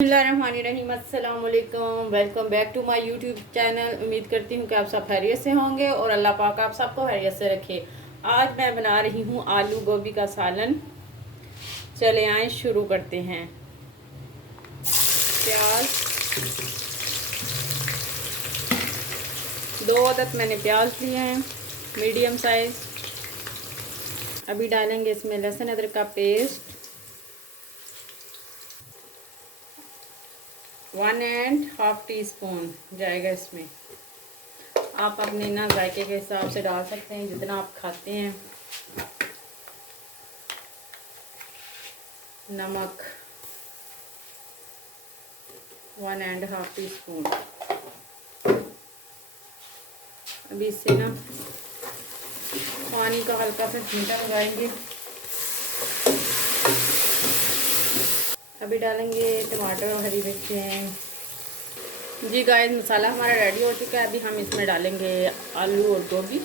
बिस्मिल्लाहिर्रहमानिर्रहीम। अस्सलाम वालेकुम, welcome back to my YouTube channel. उम्मीद करती हूँ कि आप सब खैरियत से होंगे और अल्लाह पाक आप सबको खैरियत से रखे। आज मैं बना रही हूँ आलू गोभी का सालन। चले आए शुरू करते हैं। प्याज 2 अदद मैंने प्याज लिए हैं, मीडियम साइज। अभी डालेंगे इसमें लहसुन अदरक का पेस्ट, 1.5 टीस्पून जाएगा इसमें। आप अपने ना जायके के हिसाब से डाल सकते हैं जितना आप खाते हैं। नमक 1.5 टीस्पून। अभी इससे ना पानी का हल्का सा छींटा लगाएंगे। अभी डालेंगे टमाटर और हरी मिर्चें। जी गाइस, मसाला हमारा रेडी हो चुका है। अभी हम इसमें डालेंगे आलू और गोभी।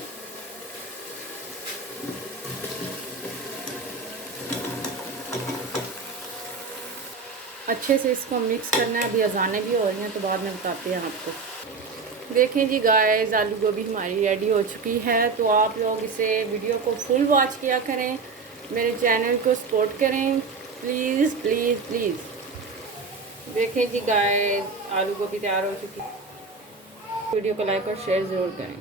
अच्छे से इसको मिक्स करना है। अभी अजानें भी हो रही हैं तो बाद में बताते हैं आपको। देखें जी गाइस, आलू गोभी हमारी रेडी हो चुकी है। तो आप लोग इसे वीडियो को फुल वॉच किया करें, मेरे चैनल को सपोर्ट करें प्लीज़ प्लीज़ प्लीज़। देखें जी गाइस, आलू गोभी तैयार हो चुकी है। वीडियो को लाइक और शेयर ज़रूर करें।